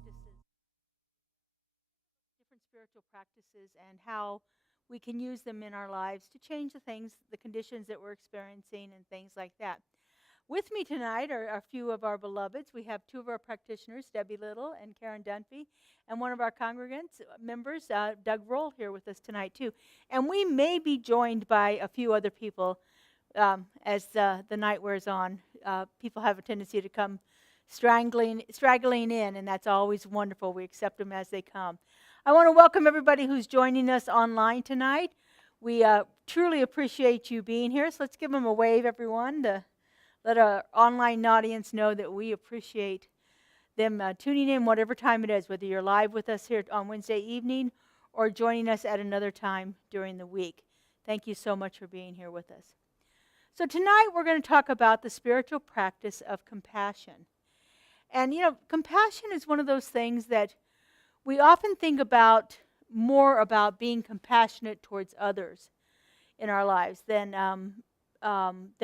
different spiritual practices and how we can use them in our lives to change the things, the conditions that we're experiencing, and things like that. With me tonight are a few of our beloveds. We have two of our practitioners, Debbie Little and Karen Dunphy, and one of our congregants members, Doug Roll, here with us tonight too. And we may be joined by a few other people as the night wears on. People have a tendency to come straggling in, and that's always wonderful. We accept them as they come. I want to welcome everybody who's joining us online tonight. We truly appreciate you being here, so let's give them a wave, everyone, to let our online audience know that we appreciate them tuning in whatever time it is, whether you're live with us here on Wednesday evening or joining us at another time during the week. Thank you so much for being here with us. So tonight we're going to talk about the spiritual practice of compassion. And, compassion is one of those things that we often think about more about being compassionate towards others in our lives than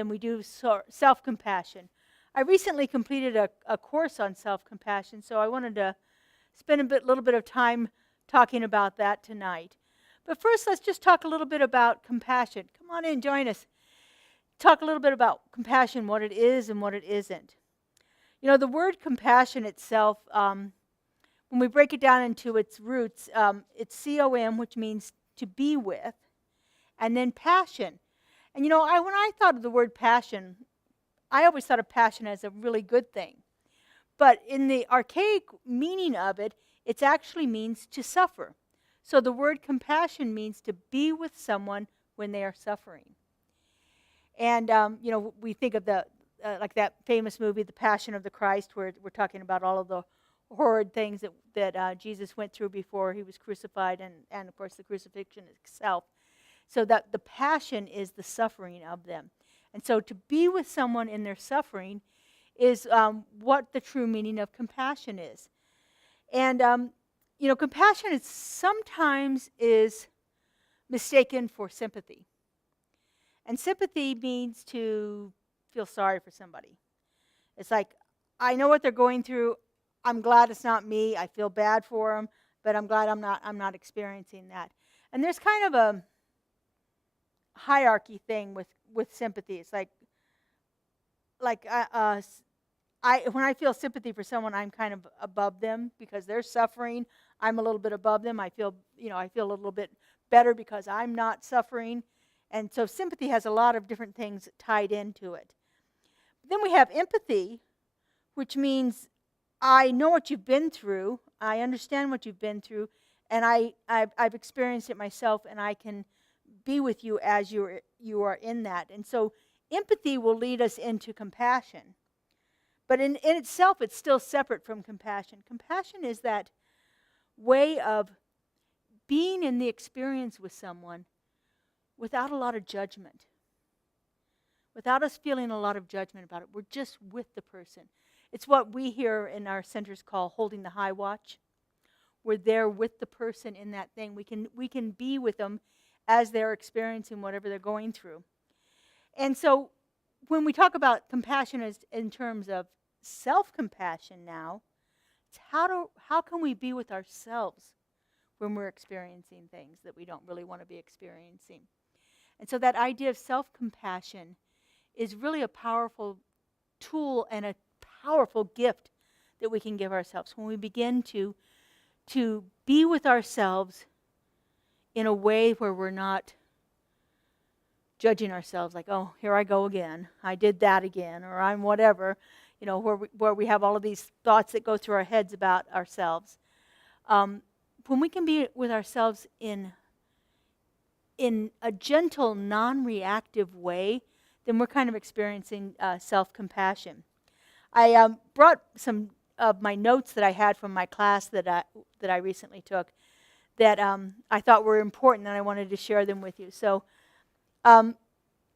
we do self-compassion. I recently completed a course on self-compassion, so I wanted to spend a little bit of time talking about that tonight. But first, let's just talk a little bit about compassion. Come on in, join us. Talk a little bit about compassion, what it is and what it isn't. The word compassion itself, when we break it down into its roots, it's C-O-M, which means to be with, and then passion. And when I thought of the word passion, I always thought of passion as a really good thing. But in the archaic meaning of it, it actually means to suffer. So the word compassion means to be with someone when they are suffering. And, we think of like that famous movie, The Passion of the Christ, where we're talking about all of the horrid things that Jesus went through before he was crucified and, of course, the crucifixion itself. So that the passion is the suffering of them. And so to be with someone in their suffering is what the true meaning of compassion is. And, compassion is sometimes mistaken for sympathy. And sympathy means to feel sorry for somebody. It's like, I know what they're going through. I'm glad it's not me. I feel bad for them, but I'm glad I'm not experiencing that. And there's kind of a hierarchy thing with sympathy. It's like when I feel sympathy for someone, I'm kind of above them because they're suffering. I'm a little bit above them. I feel a little bit better because I'm not suffering. And so sympathy has a lot of different things tied into it. Then we have empathy, which means I know what you've been through, I understand what you've been through, and I've experienced it myself, and I can be with you as you are in that. And so empathy will lead us into compassion. But in itself, it's still separate from compassion. Compassion is that way of being in the experience with someone without a lot of judgment. Without us feeling a lot of judgment about it. We're just with the person. It's what we here in our centers call holding the high watch. We're there with the person in that thing. We can be with them as they're experiencing whatever they're going through. And so when we talk about compassion as in terms of self-compassion now, it's how can we be with ourselves when we're experiencing things that we don't really want to be experiencing? And so that idea of self-compassion is really a powerful tool and a powerful gift that we can give ourselves when we begin to be with ourselves in a way where we're not judging ourselves like, oh, here I go again. I did that again, or I'm whatever, where we have all of these thoughts that go through our heads about ourselves. When we can be with ourselves in a gentle, non-reactive way, then we're kind of experiencing self-compassion. I brought some of my notes that I had from my class that I recently took that I thought were important, and I wanted to share them with you. So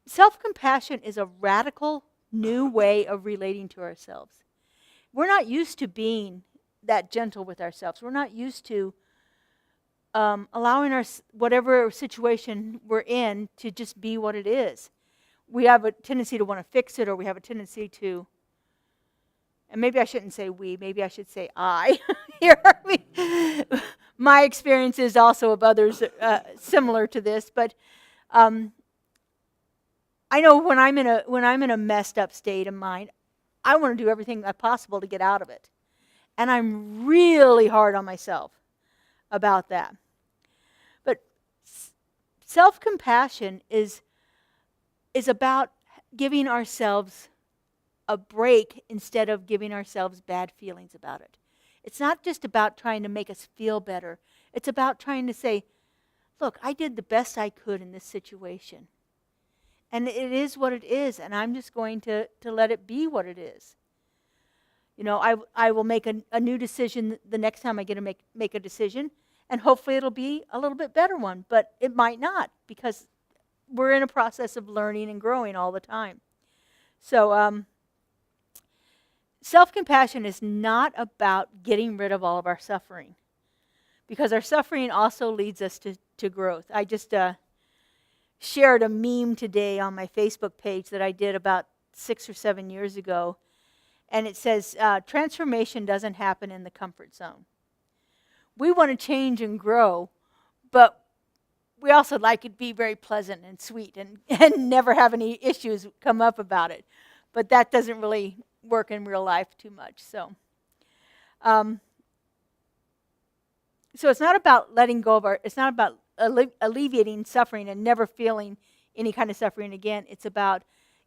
self-compassion is a radical new way of relating to ourselves. We're not used to being that gentle with ourselves. We're not used to allowing whatever situation we're in to just be what it is. We have a tendency to want to fix it, or we have a tendency to, and maybe I shouldn't say we, maybe I should say I, here. My experience is also of others similar to this, but I know when I'm in a messed up state of mind, I want to do everything possible to get out of it, and I'm really hard on myself about that. But self-compassion is about giving ourselves a break instead of giving ourselves bad feelings about it. It's not just about trying to make us feel better. It's about trying to say, look, I did the best I could in this situation. And it is what it is, and I'm just going to let it be what it is. You know, I will make a new decision the next time I get to make a decision, and hopefully it'll be a little bit better one, but it might not, because we're in a process of learning and growing all the time. So self-compassion is not about getting rid of all of our suffering, because our suffering also leads us to growth. I just shared a meme today on my Facebook page that I did about 6 or 7 years ago, and it says, transformation doesn't happen in the comfort zone. We want to change and grow, but we also like it to be very pleasant and sweet and never have any issues come up about it. But that doesn't really work in real life too much. So it's not about letting go of it's not about alleviating suffering and never feeling any kind of suffering again. It's about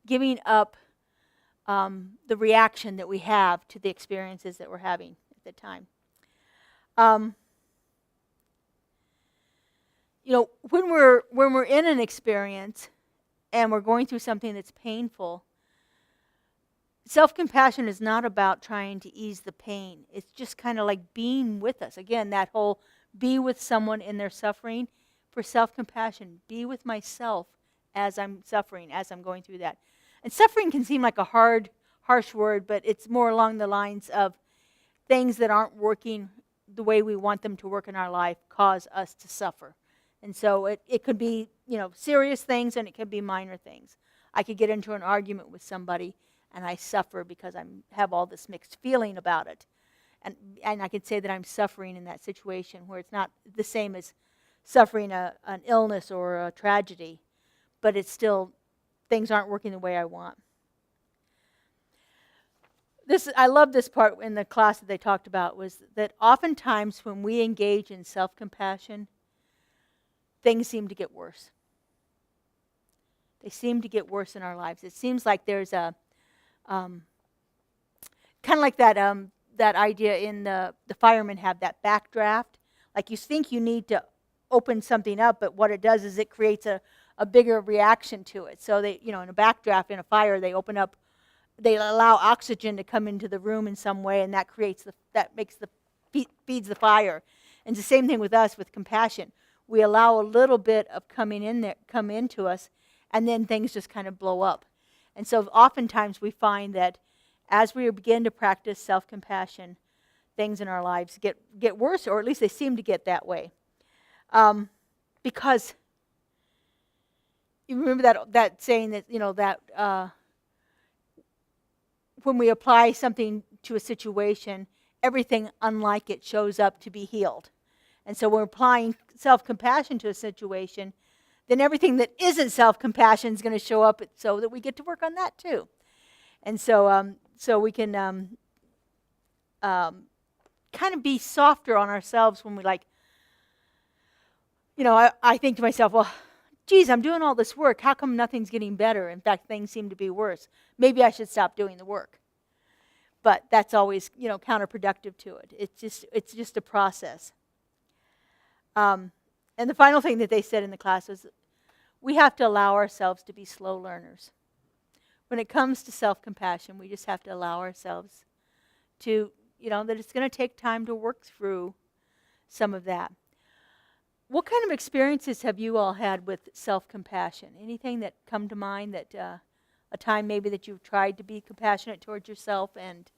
giving up the reaction that we have to the experiences that we're having at the time. You know, when we're in an experience and we're going through something that's painful, self-compassion is not about trying to ease the pain. It's just kind of like being with us. Again, that whole be with someone in their suffering. For self-compassion, be with myself as I'm suffering, as I'm going through that. And suffering can seem like a harsh word, but it's more along the lines of things that aren't working the way we want them to work in our life cause us to suffer. And so it could be, you know, serious things, and it could be minor things. I could get into an argument with somebody and I suffer because I have all this mixed feeling about it. And I could say that I'm suffering in that situation, where it's not the same as suffering an illness or a tragedy, but it's still, things aren't working the way I want. I love this part in the class that they talked about, was that oftentimes when we engage in self-compassion, things seem to get worse. They seem to get worse in our lives. It seems like there's a kind of like that idea in the firemen have that backdraft. Like, you think you need to open something up, but what it does is it creates a bigger reaction to it. So they, you know, in a backdraft in a fire, they open up, they allow oxygen to come into the room in some way, and that feeds the fire. And it's the same thing with us with compassion. We allow a little bit of come into us, and then things just kind of blow up. And so oftentimes we find that as we begin to practice self-compassion, things in our lives get worse, or at least they seem to get that way. Because you remember that saying that, you know, that when we apply something to a situation, everything unlike it shows up to be healed. And so when we're applying self-compassion to a situation, then everything that isn't self-compassion is going to show up, so that we get to work on that too. And so we can kind of be softer on ourselves when we, like, you know, I think to myself, well, geez, I'm doing all this work. How come nothing's getting better? In fact, things seem to be worse. Maybe I should stop doing the work. But that's always, you know, counterproductive to it. It's just a process. And the final thing that they said in the class was, we have to allow ourselves to be slow learners. When it comes to self-compassion, we just have to allow ourselves to, you know, that it's going to take time to work through some of that. What kind of experiences have you all had with self-compassion? Anything that come to mind, that a time maybe that you've tried to be compassionate towards yourself and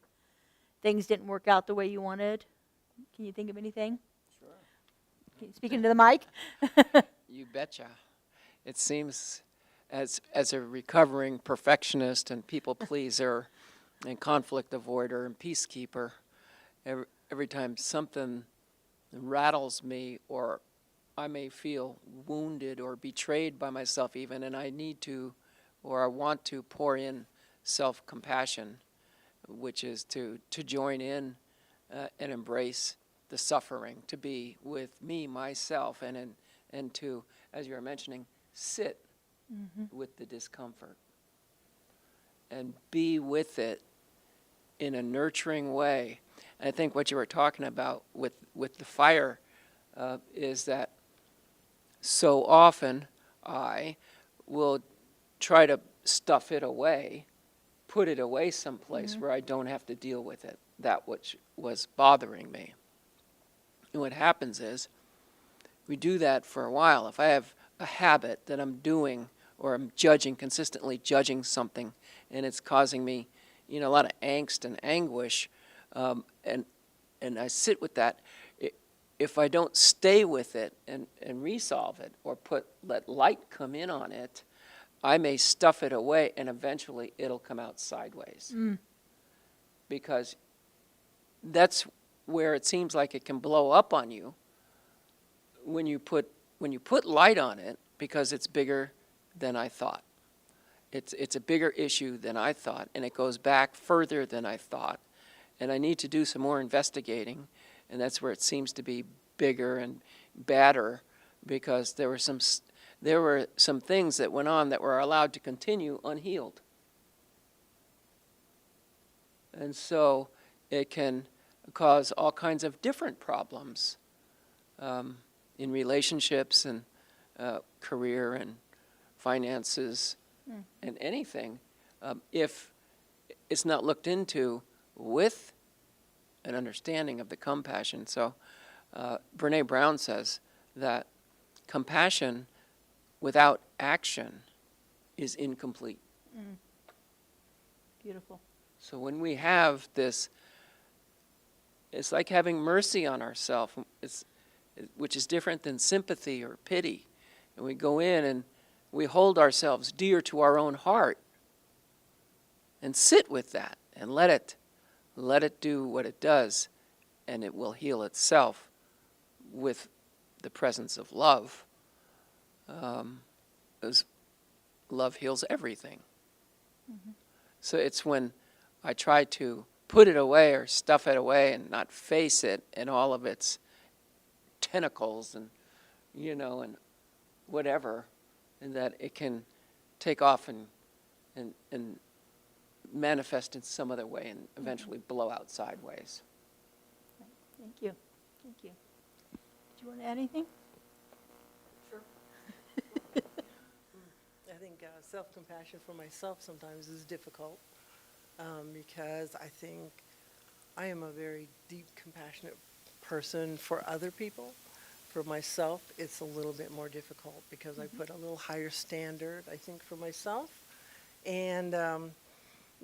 things didn't work out the way you wanted? Can you think of anything? Sure. Can you speak into the mic? You betcha. It seems, as a recovering perfectionist and people pleaser and conflict avoider and peacekeeper, every time something rattles me, or I may feel wounded or betrayed by myself even, and I need to, or I want to pour in self-compassion, which is to join in and embrace the suffering, to be with me, myself, and to, as you were mentioning, sit with the discomfort and be with it in a nurturing way. And I think what you were talking about with the fire is that so often I will try to stuff it away, put it away someplace where I don't have to deal with it, that which was bothering me. And what happens is we do that for a while. If I have a habit that I'm doing, or I'm consistently judging something, and it's causing me, a lot of angst and anguish, and I sit with that. If I don't stay with it and resolve it, or let light come in on it, I may stuff it away, and eventually it'll come out sideways. Because that's where it seems like it can blow up on you when you put light on it, because it's bigger than I thought. It's a bigger issue than I thought, and it goes back further than I thought. And I need to do some more investigating, and that's where it seems to be bigger and badder, because there were some things that went on that were allowed to continue unhealed. And so it can cause all kinds of different problems in relationships and career and finances and anything, if it's not looked into with an understanding of the compassion. So Brene Brown says that compassion without action is incomplete. Beautiful. So when we have this, it's like having mercy on ourselves, which is different than sympathy or pity. And we go in and we hold ourselves dear to our own heart and sit with that and let it do what it does, and it will heal itself with the presence of love. Because love heals everything. So it's when I try to put it away or stuff it away and not face it and all of its tentacles and and whatever, and that it can take off and manifest in some other way and eventually blow out sideways. Thank you. Thank you. Do you want to add anything? Sure. I think self-compassion for myself sometimes is difficult because I think I am a very deep, compassionate person for other people. For myself, it's a little bit more difficult because I put a little higher standard, I think, for myself. And,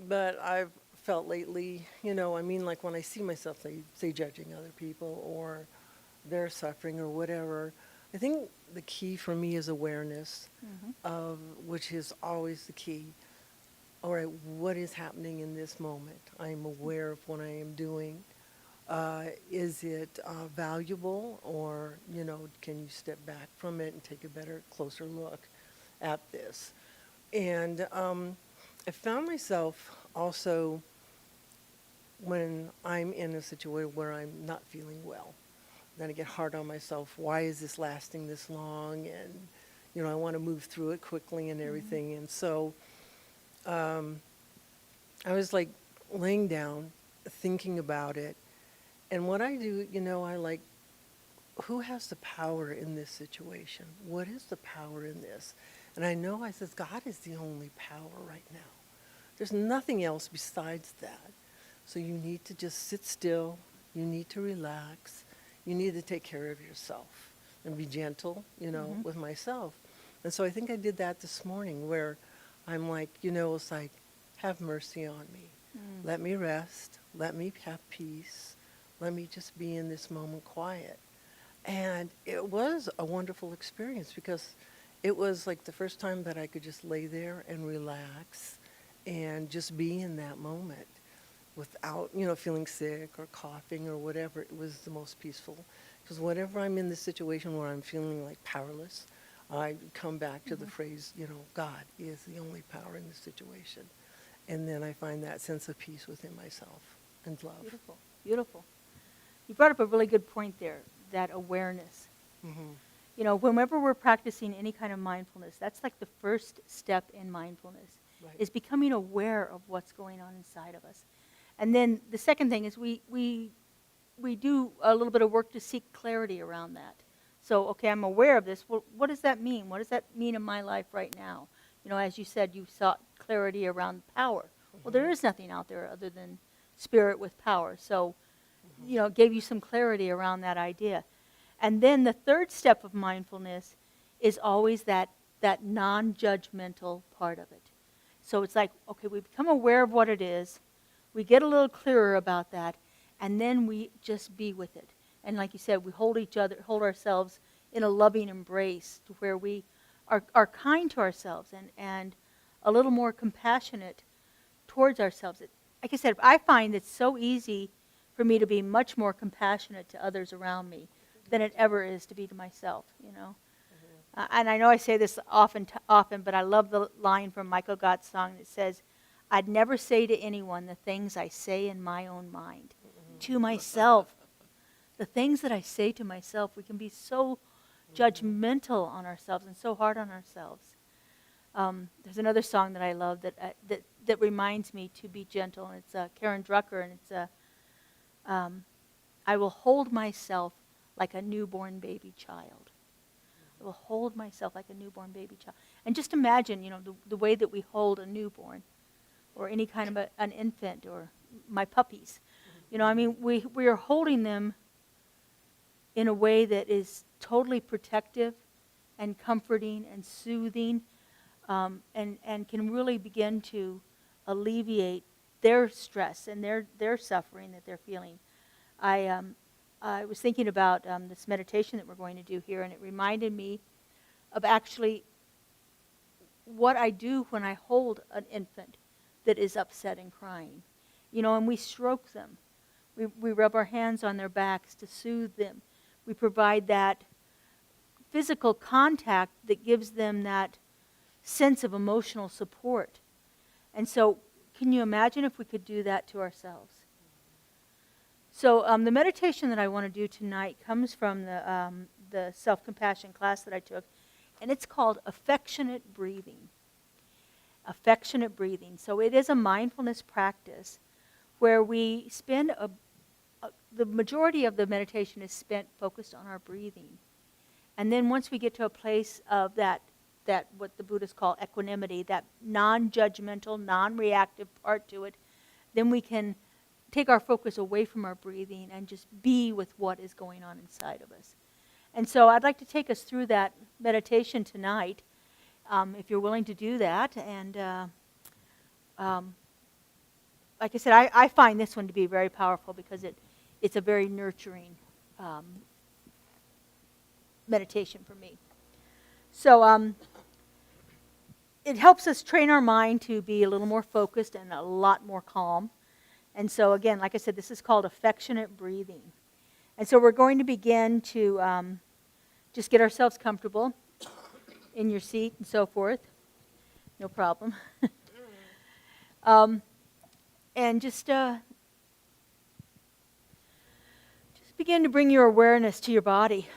but I've felt lately, like when I see myself, say judging other people or their suffering or whatever, I think the key for me is awareness of, which is always the key. All right, what is happening in this moment? I am aware of what I am doing. Is it valuable, or, can you step back from it and take a better, closer look at this? And I found myself also, when I'm in a situation where I'm not feeling well, then I get hard on myself. Why is this lasting this long? And, I want to move through it quickly and everything. And so I was like laying down, thinking about it. And what I do, I like, who has the power in this situation? What is the power in this? And I know, I says, God is the only power right now. There's nothing else besides that. So you need to just sit still. You need to relax. You need to take care of yourself and be gentle, with myself. And so I think I did that this morning, where I'm like, it's like, have mercy on me. Let me rest. Let me have peace. Let me just be in this moment quiet. And it was a wonderful experience because it was like the first time that I could just lay there and relax and just be in that moment. without, feeling sick or coughing or whatever. It was the most peaceful. Because whenever I'm in the situation where I'm feeling like powerless, I come back to the phrase, God is the only power in the situation. And then I find that sense of peace within myself and love. Beautiful, beautiful. You brought up a really good point there, that awareness. Mm-hmm. Whenever we're practicing any kind of mindfulness, that's like the first step in mindfulness, Right. is becoming aware of what's going on inside of us. And then the second thing is we do a little bit of work to seek clarity around that. So, okay, I'm aware of this. Well, what does that mean? What does that mean in my life right now? As you said, you sought clarity around power. Well, there is nothing out there other than spirit with power. So, it gave you some clarity around that idea. And then the third step of mindfulness is always that non-judgmental part of it. So it's like, okay, we become aware of what it is, we get a little clearer about that, and then we just be with it. And like you said, we hold ourselves in a loving embrace to where we are kind to ourselves and a little more compassionate towards ourselves. Like I said, I find it's so easy for me to be much more compassionate to others around me than it ever is to be to myself, and I know I say this often, but I love the line from Michael Gott's song that says, I'd never say to anyone the things I say in my own mind. To myself. The things that I say to myself, we can be so judgmental on ourselves and so hard on ourselves. There's another song that I love that reminds me to be gentle, and it's Karen Drucker, and it's I will hold myself like a newborn baby child. I will hold myself like a newborn baby child. And just imagine, the way that we hold a newborn or any kind of an infant or my puppies. We are holding them in a way that is totally protective and comforting and soothing, and can really begin to alleviate their stress and their suffering that they're feeling. I was thinking about this meditation that we're going to do here, and it reminded me of actually what I do when I hold an infant that is upset and crying. And we stroke them. We rub our hands on their backs to soothe them. We provide that physical contact that gives them that sense of emotional support. And so, can you imagine if we could do that to ourselves? So the meditation that I want to do tonight comes from the self-compassion class that I took, and it's called affectionate breathing. Affectionate breathing. So it is a mindfulness practice where we spend the majority of the meditation is spent focused on our breathing. And then once we get to a place of that what the Buddhists call equanimity, that non-judgmental, non-reactive part to it, then we can take our focus away from our breathing and just be with what is going on inside of us. And so I'd like to take us through that meditation tonight, if you're willing to do that. And like I said, I find this one to be very powerful because it's a very nurturing meditation for me. So it helps us train our mind to be a little more focused and a lot more calm. And so again, like I said, this is called affectionate breathing. And so we're going to begin to just get ourselves comfortable in your seat and so forth. No problem. And just begin to bring your awareness to your body.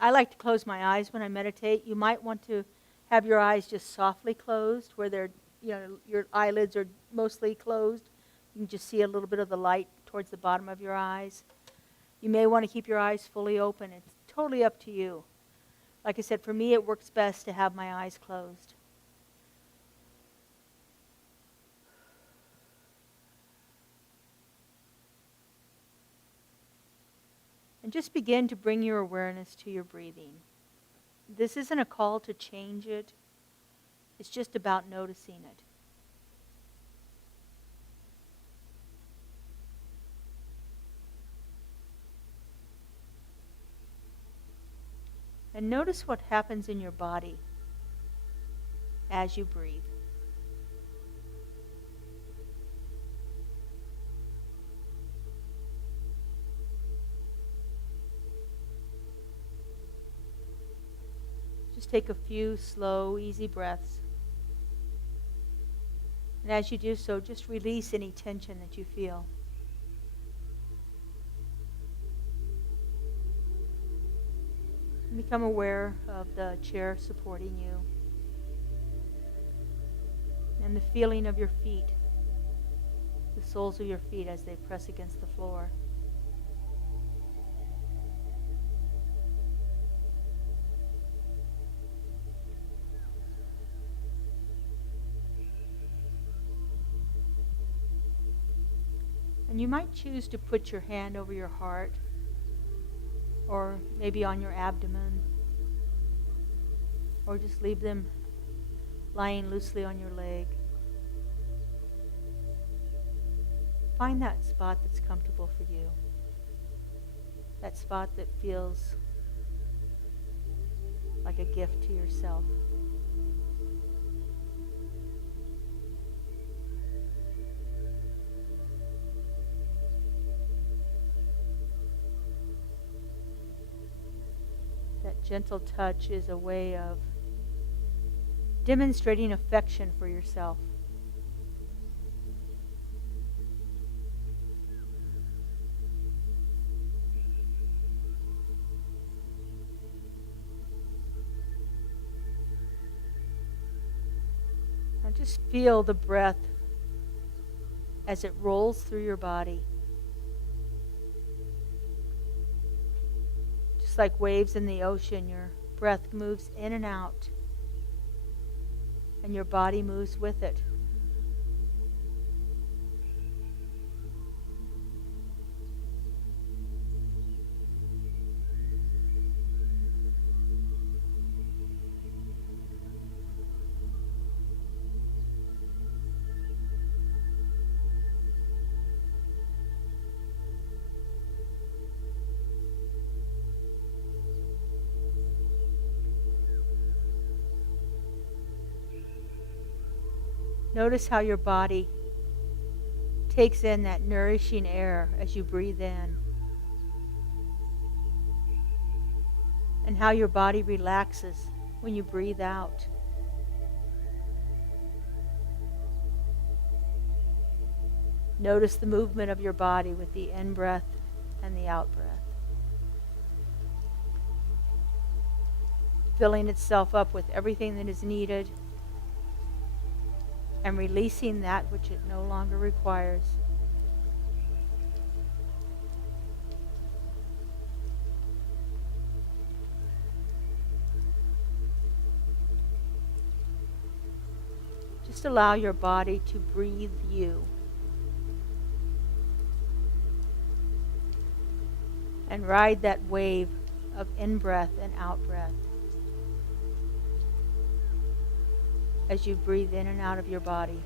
I like to close my eyes when I meditate. You might want to have your eyes just softly closed, where they're, your eyelids are mostly closed. You can just see a little bit of the light towards the bottom of your eyes. You may want to keep your eyes fully open. It's totally up to you. Like I said, for me, it works best to have my eyes closed. And just begin to bring your awareness to your breathing. This isn't a call to change it. It's just about noticing it. And notice what happens in your body as you breathe. Just take a few slow, easy breaths. And as you do so, just release any tension that you feel. Become aware of the chair supporting you and the feeling of your feet, the soles of your feet as they press against the floor. And you might choose to put your hand over your heart or maybe on your abdomen, or just leave them lying loosely on your leg. Find that spot that's comfortable for you, that spot that feels like a gift to yourself. That gentle touch is a way of demonstrating affection for yourself. Now just feel the breath as it rolls through your body. Just like waves in the ocean, your breath moves in and out, and your body moves with it. Notice how your body takes in that nourishing air as you breathe in, and how your body relaxes when you breathe out. Notice the movement of your body with the in-breath and the out-breath, filling itself up with everything that is needed and releasing that which it no longer requires. Just allow your body to breathe you. And ride that wave of in-breath and out-breath as you breathe in and out of your body.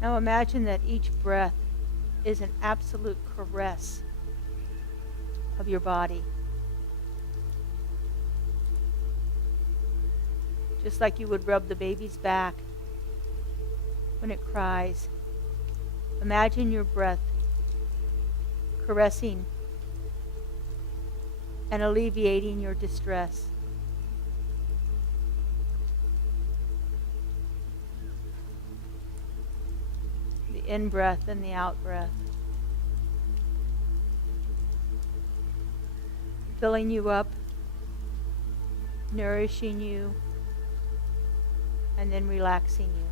Now imagine that each breath is an absolute caress of your body. Just like you would rub the baby's back when it cries. Imagine your breath caressing and alleviating your distress. The in-breath and the out-breath. Filling you up, nourishing you, and then relaxing you.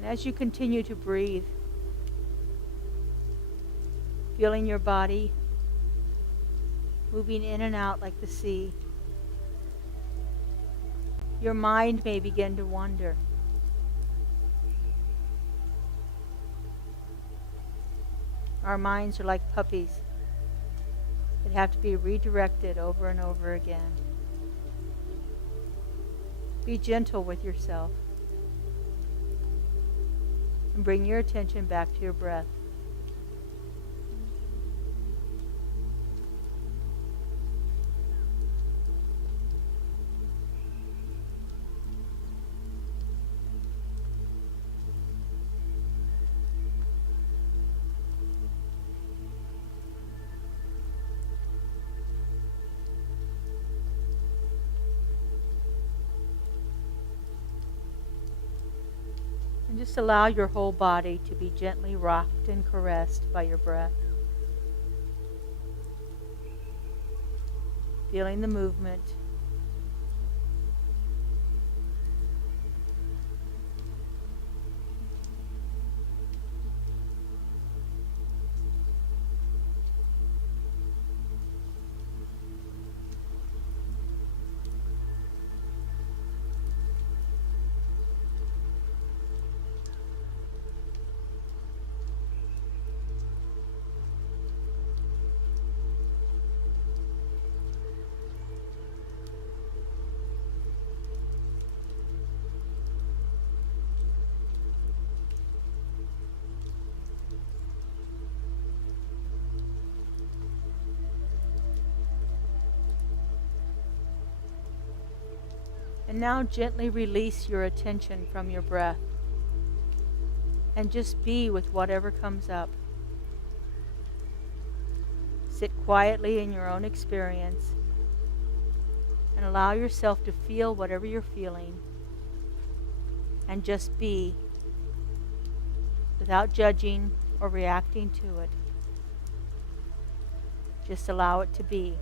And as you continue to breathe, feeling your body moving in and out like the sea, your mind may begin to wander. Our minds are like puppies that have to be redirected over and over again. Be gentle with yourself and bring your attention back to your breath. And just allow your whole body to be gently rocked and caressed by your breath. Feeling the movement. And now gently release your attention from your breath and just be with whatever comes up. Sit quietly in your own experience and allow yourself to feel whatever you're feeling and just be without judging or reacting to it. Just allow it to be.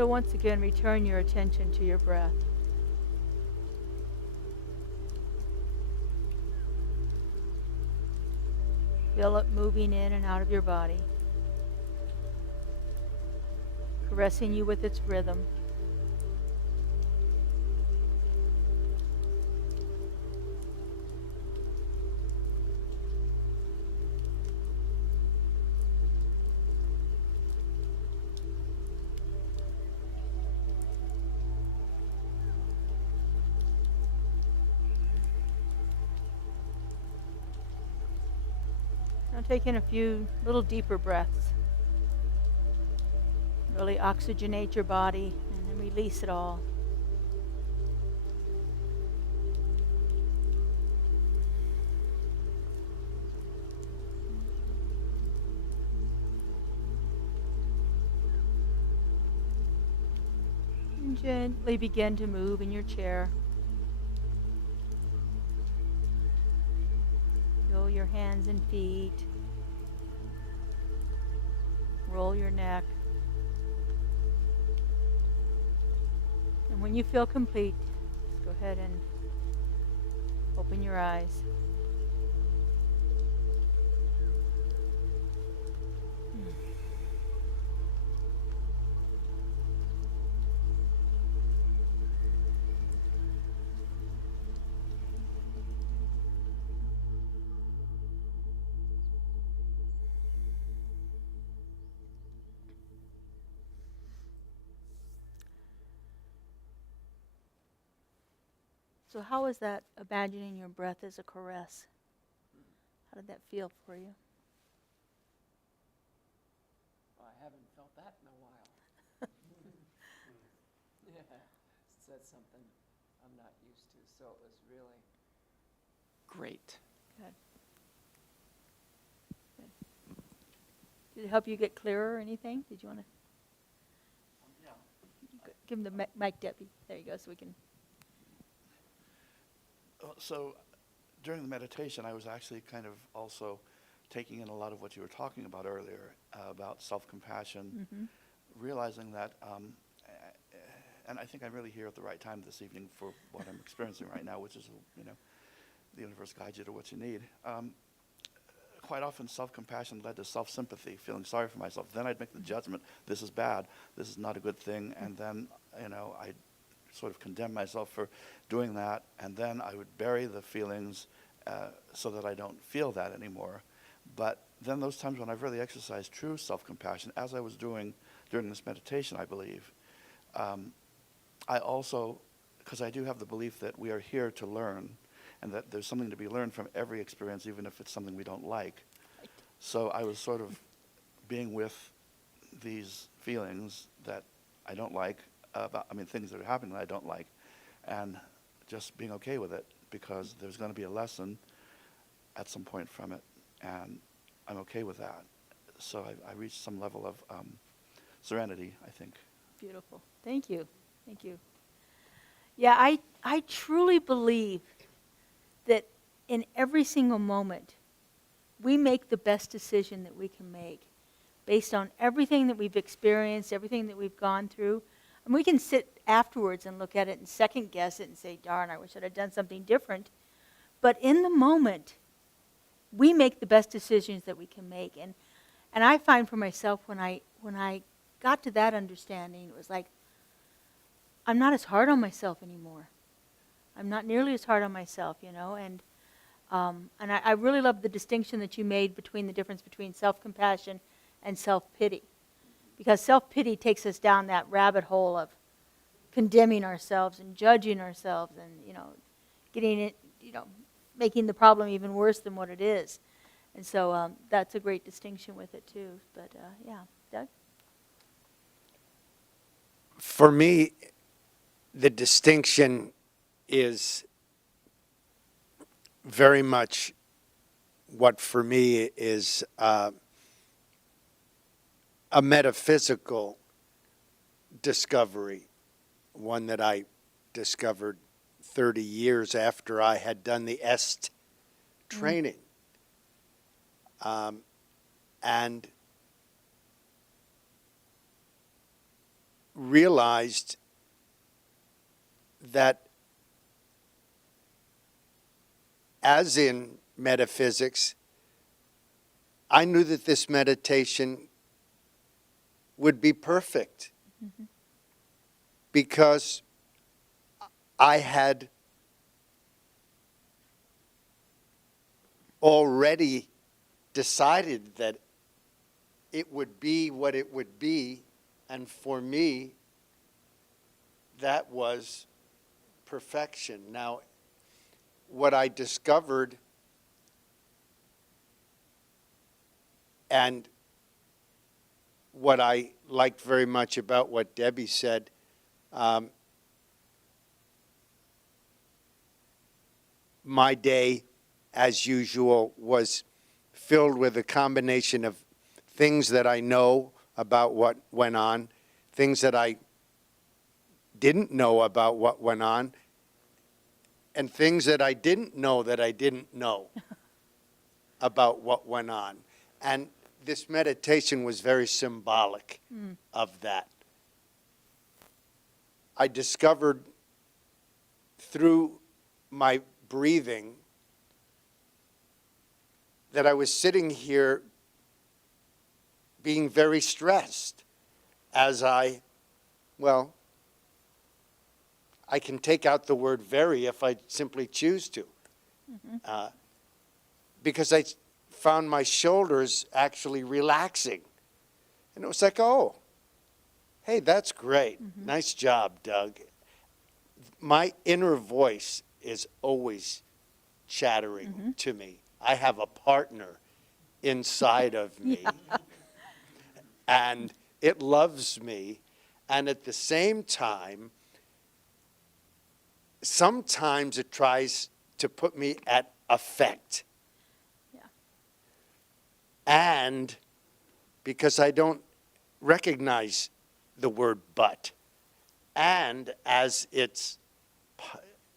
So once again, return your attention to your breath. Feel it moving in and out of your body, caressing you with its rhythm. Now take in a few little deeper breaths. Really oxygenate your body and then release it all. And gently begin to move in your chair. Feel your hands and feet. Roll your neck. And when you feel complete, just go ahead and open your eyes. So how was that, imagining your breath as a caress? How did that feel for you? Well, I haven't felt that in a while. Yeah, that's something I'm not used to, so it was really great. Good. Good. Did it help you get clearer or anything? Did you want to Yeah. give him the mic, Debbie? There you go, so we can. So during the meditation, I was actually kind of also taking in a lot of what you were talking about earlier, about self-compassion, realizing that, and I think I'm really here at the right time this evening for what I'm experiencing right now, which is, the universe guides you to what you need. Quite often, self-compassion led to self-sympathy, feeling sorry for myself. Then I'd make the judgment, this is bad, this is not a good thing, and then, I'd sort of condemn myself for doing that, and then I would bury the feelings so that I don't feel that anymore. But then those times when I've really exercised true self-compassion, as I was doing during this meditation, I believe, I also, because I do have the belief that we are here to learn, and that there's something to be learned from every experience, even if it's something we don't like. So I was sort of being with these feelings that I don't like, things that are happening that I don't like, and just being okay with it, because there's going to be a lesson at some point from it, and I'm okay with that. So I reached some level of serenity, I think. Beautiful. Thank you. Thank you. Yeah, I truly believe that in every single moment, we make the best decision that we can make based on everything that we've experienced, everything that we've gone through. And we can sit afterwards and look at it and second guess it and say, darn, I wish I'd have done something different. But in the moment, we make the best decisions that we can make. And I find for myself, when I got to that understanding, it was like, I'm not as hard on myself anymore. I'm not nearly as hard on myself, and I really love the distinction that you made between the difference between self-compassion and self-pity. Because self-pity takes us down that rabbit hole of condemning ourselves and judging ourselves and, getting it, making the problem even worse than what it is. And so that's a great distinction with it too. But yeah, Doug? For me, the distinction is very much what for me is a metaphysical discovery, one that I discovered 30 years after I had done the EST training. And realized that, as in metaphysics, I knew that this meditation would be perfect because I had already decided that it would be what it would be, and for me, that was perfection. Now, what I discovered, and what I liked very much about what Debbie said, my day, as usual, was filled with a combination of things that I know about what went on, things that I didn't know about what went on, and things that I didn't know about what went on. And this meditation was very symbolic of that. I discovered through my breathing that I was sitting here being very stressed as I can take out the word very if I simply choose to. Because I found my shoulders actually relaxing. And it was like, oh, hey, that's great. Nice job, Doug. My inner voice is always chattering to me. I have a partner inside of me. And it loves me. And at the same time, sometimes it tries to put me at effect. Yeah. And because I don't recognize the word but, and as it's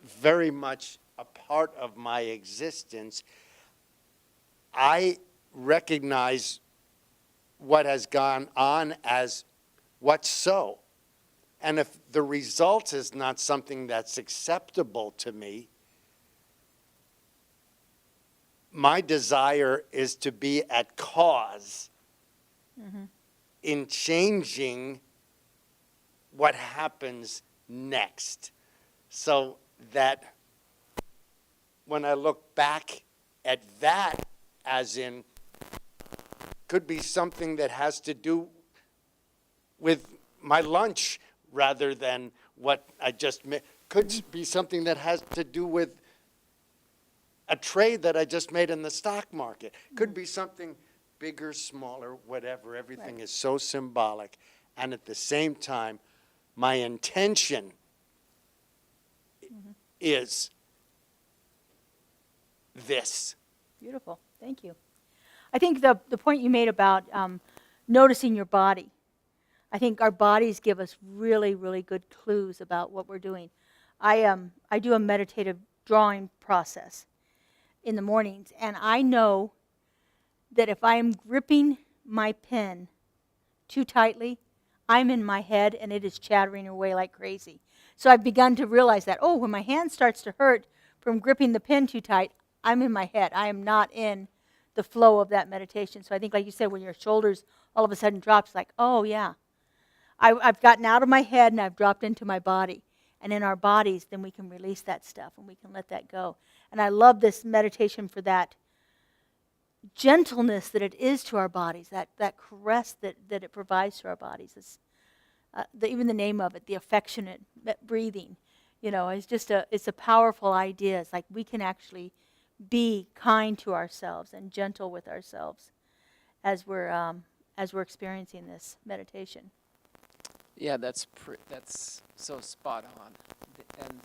very much a part of my existence, I recognize what has gone on as what's so. And if the result is not something that's acceptable to me, my desire is to be at cause in changing what happens next. So that when I look back at that, as in, could be something that has to do with my lunch rather than what I just made. Could be something that has to do with a trade that I just made in the stock market. Could be something bigger, smaller, whatever. Everything is so symbolic. And at the same time, my intention is this. Beautiful. Thank you. I think the point you made about noticing your body, I think our bodies give us really, really good clues about what we're doing. I do a meditative drawing process in the mornings, and I know that if I am gripping my pen too tightly, I'm in my head and it is chattering away like crazy. So I've begun to realize that, when my hand starts to hurt from gripping the pen too tight, I'm in my head. I am not in the flow of that meditation. So I think, like you said, when your shoulders all of a sudden drop, it's like, oh yeah, I've gotten out of my head and I've dropped into my body. And in our bodies, then we can release that stuff and we can let that go. And I love this meditation for that gentleness that it is to our bodies, that caress that it provides to our bodies. It's, even the name of it, the affectionate breathing, is just it's a powerful idea. It's like we can actually be kind to ourselves and gentle with ourselves as we're experiencing this meditation. Yeah, that's so spot on. And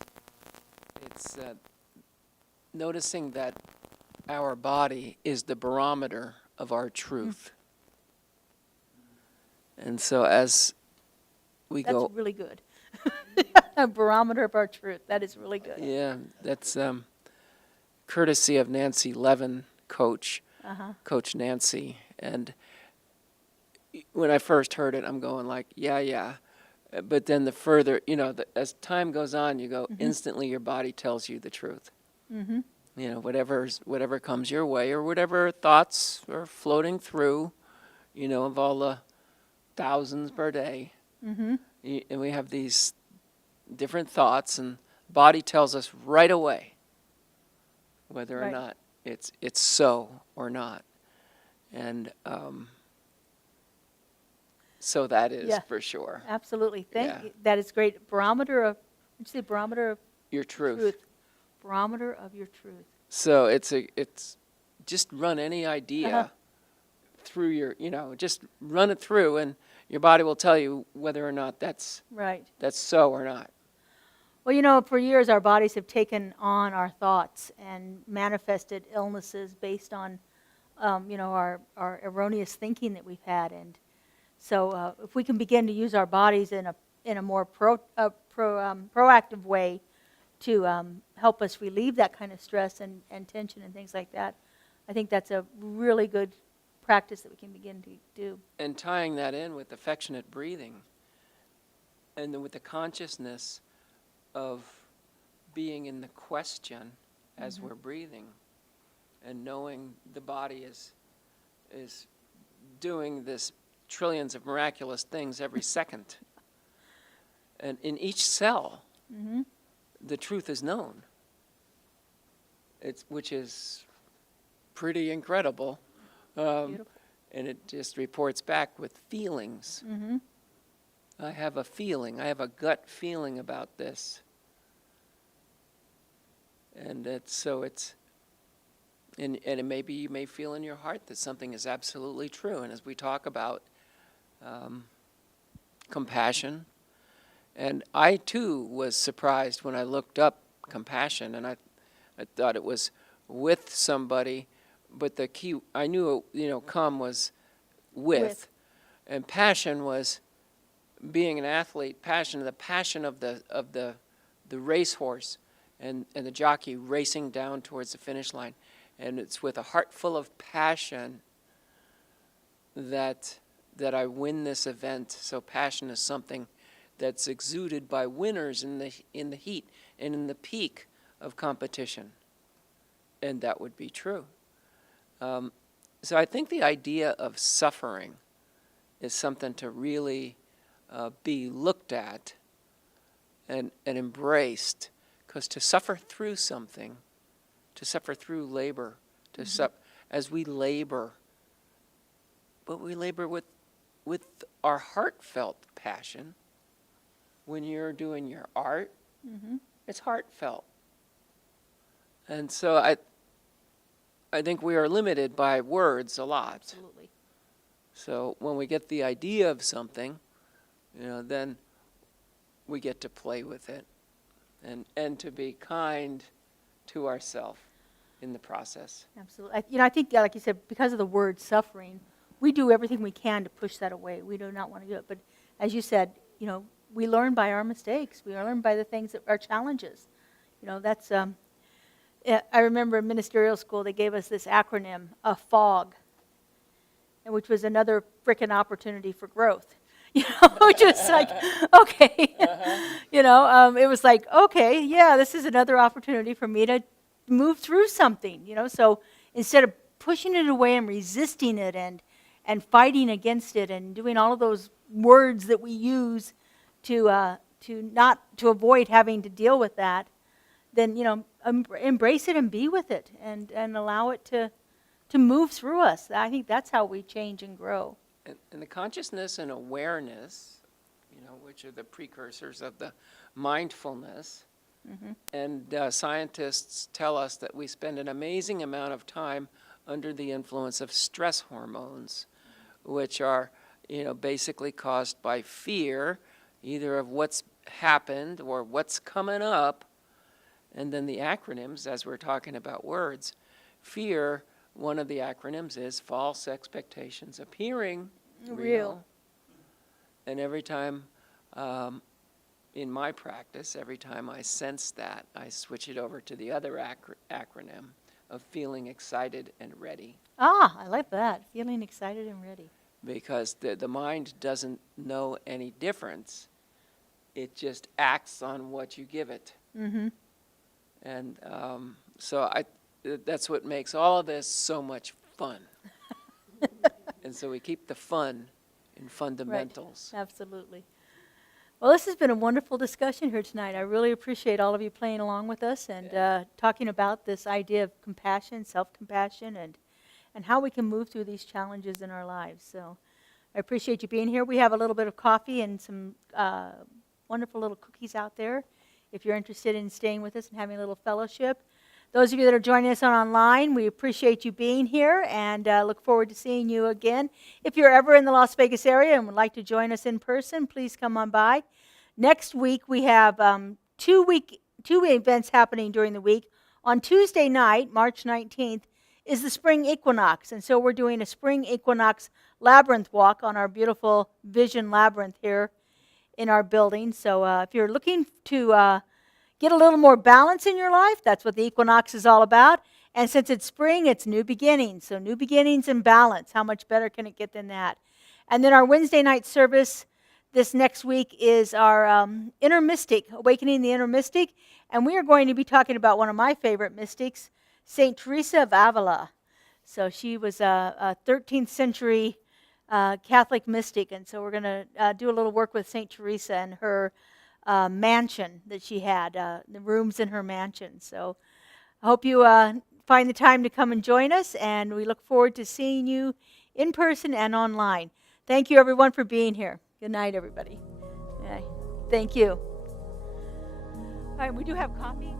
it's noticing that our body is the barometer of our truth. And so as we That's go... really good. A barometer of our truth. That is really good. Yeah, that's courtesy of Nancy Levin, Coach Nancy. And when I first heard it, I'm going like, yeah. But then the further, as time goes on, you go, instantly your body tells you the truth. Mm-hmm. Whatever comes your way, or whatever thoughts are floating through, of all the thousands per day. Mm-hmm. And we have these different thoughts, and body tells us right away whether or Right. not it's so or not. And so that is Yeah. for sure Absolutely. Thank Yeah. you. That is great. Barometer of, what'd you say, barometer of your truth. truth. Barometer of your truth. So it's just run any idea Uh-huh. through your, just run it through, and your body will tell you whether or not that's Right. so or not. Well, for years our bodies have taken on our thoughts and manifested illnesses based on, our erroneous thinking that we've had. And so if we can begin to use our bodies in a more proactive way to help us relieve that kind of stress and tension and things like that, I think that's a really good practice that we can begin to do. And tying that in with affectionate breathing, and then with the consciousness of being in the question as we're breathing, and knowing the body is doing this trillions of miraculous things every second. And in each cell, Mm-hmm. the truth is known. Which is pretty incredible. Beautiful. And it just reports back with feelings. Mm-hmm. I have a feeling, I have a gut feeling about this. And and maybe you may feel in your heart that something is absolutely true. And as we talk about compassion, and I too was surprised when I looked up compassion, and I thought it was with somebody, but the key, I knew, come was with. And passion was being an athlete, the passion of the racehorse and the jockey racing down towards the finish line. And it's with a heart full of passion that I win this event. So passion is something that's exuded by winners in the heat and in the peak of competition. And that would be true. So I think the idea of suffering is something to really be looked at and embraced, because to suffer through something, to suffer through labor, as we labor, but we labor with our heartfelt passion. When you're doing your art, it's heartfelt. And so I think we are limited by words a lot. Absolutely. So when we get the idea of something, then we get to play with it and to be kind to ourselves in the process. Absolutely. I think, like you said, because of the word suffering, we do everything we can to push that away. We do not want to do it. But as you said, we learn by our mistakes. We learn by the things that are challenges. That's. I remember in ministerial school they gave us this acronym, a FOG, which was another frickin' opportunity for growth. Which was like, okay, it was like, okay, yeah, this is another opportunity for me to move through something. So instead of pushing it away and resisting it and fighting against it and doing all of those words that we use to avoid having to deal with that, then embrace it and be with it and allow it to move through us. I think that's how we change and grow. And the consciousness and awareness, which are the precursors of the mindfulness. And scientists tell us that we spend an amazing amount of time under the influence of stress hormones, which are, basically caused by fear, either of what's happened or what's coming up. And then the acronyms, as we're talking about words, fear, one of the acronyms is false expectations appearing real. And every time, in my practice, every time I sense that, I switch it over to the other acronym of feeling excited and ready. I like that, feeling excited and ready. Because the mind doesn't know any difference it just acts on what you give it. And so that's what makes all of this so much fun. And so we keep the fun in fundamentals. Absolutely. Well, this has been a wonderful discussion here tonight. I really appreciate all of you playing along with us and talking about this idea of compassion, self-compassion, and how we can move through these challenges in our lives. So I appreciate you being here. We have a little bit of coffee and some wonderful little cookies out there if you're interested in staying with us and having a little fellowship. Those of you that are joining us online, we appreciate you being here and look forward to seeing you again. If you're ever in the Las Vegas area and would like to join us in person, please come on by. Next week, we have two events happening during the week. On Tuesday night, March 19th, is the spring equinox. And so we're doing a spring equinox labyrinth walk on our beautiful Vision Labyrinth here in our building. So if you're looking to get a little more balance in your life, that's what the equinox is all about. And since it's spring, it's new beginnings. So new beginnings and balance. How much better can it get than that? And then our Wednesday night service this next week is our inner mystic, Awakening the Inner Mystic. And we are going to be talking about one of my favorite mystics, St. Teresa of Avila. So she was a 13th century Catholic mystic. And so we're going to do a little work with St. Teresa and her mansion that she had, the rooms in her mansion. So I hope you find the time to come and join us, and we look forward to seeing you in person and online. Thank you, everyone, for being here. Good night, everybody. Yeah, thank you. All right, we do have coffee.